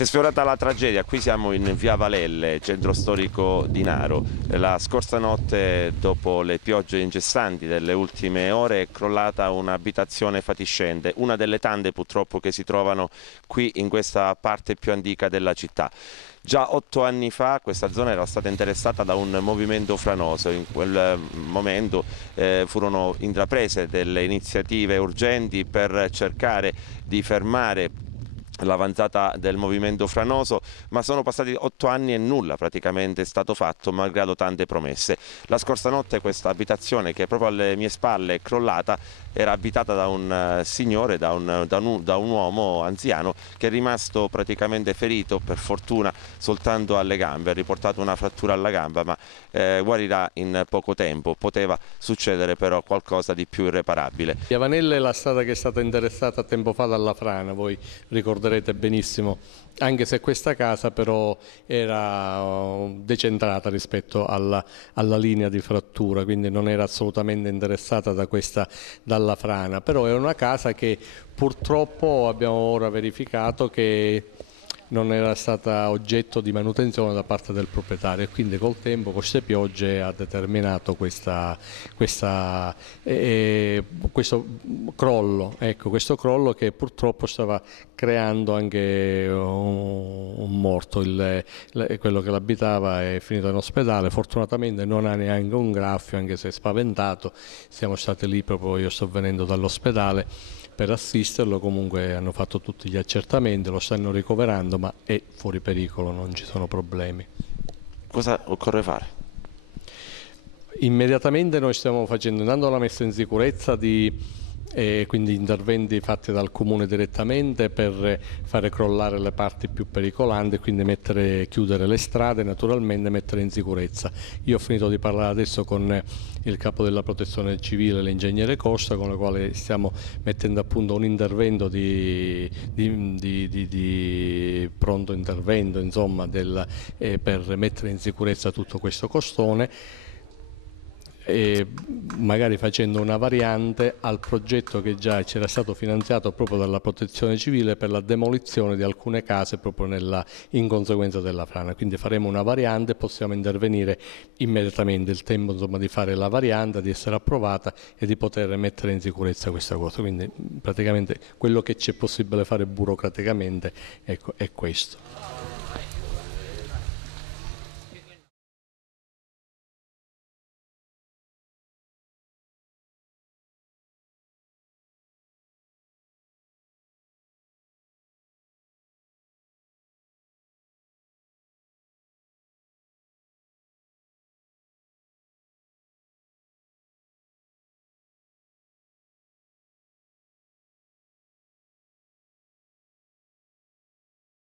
Si è sfiorata la tragedia, qui siamo in via Valelle, centro storico di Naro. La scorsa notte, dopo le piogge incessanti delle ultime ore, è crollata un'abitazione fatiscente, una delle tante purtroppo che si trovano qui in questa parte più antica della città. Già 8 anni fa questa zona era stata interessata da un movimento franoso. In quel momento furono intraprese delle iniziative urgenti per cercare di fermare l'avanzata del movimento franoso, ma sono passati 8 anni e nulla praticamente è stato fatto, malgrado tante promesse. La scorsa notte questa abitazione, che è proprio alle mie spalle è crollata, era abitata da un signore, da un uomo anziano che è rimasto praticamente ferito, per fortuna soltanto alle gambe, ha riportato una frattura alla gamba, ma guarirà in poco tempo. Poteva succedere però qualcosa di più irreparabile. Via Vanelle è la strada che è stata interessata tempo fa dalla frana, voi ricorderete benissimo, anche se questa casa però era decentrata rispetto alla linea di frattura, quindi non era assolutamente interessata dalla frana, però è una casa che purtroppo abbiamo ora verificato che non era stata oggetto di manutenzione da parte del proprietario e quindi col tempo, con queste piogge, ha determinato questo crollo, ecco, questo crollo che purtroppo stava creando anche un morto. Quello che l'abitava è finito in ospedale, fortunatamente non ha neanche un graffio, anche se è spaventato. Siamo stati lì proprio, io sto venendo dall'ospedale per assisterlo, comunque hanno fatto tutti gli accertamenti, lo stanno ricoverando, ma è fuori pericolo, non ci sono problemi. Cosa occorre fare? Immediatamente noi stiamo facendo intanto la messa in sicurezza quindi interventi fatti dal Comune direttamente per fare crollare le parti più pericolanti, quindi chiudere le strade, naturalmente mettere in sicurezza. Io ho finito di parlare adesso con il capo della protezione civile, l'ingegnere Costa, con il quale stiamo mettendo a punto un intervento di pronto intervento, insomma, per mettere in sicurezza tutto questo costone, e magari facendo una variante al progetto che già c'era stato finanziato proprio dalla protezione civile per la demolizione di alcune case proprio in conseguenza della frana. Quindi faremo una variante e possiamo intervenire immediatamente, il tempo insomma di fare la variante, di essere approvata e di poter mettere in sicurezza questa cosa. Quindi praticamente quello che c'è possibile fare burocraticamente, ecco, è questo.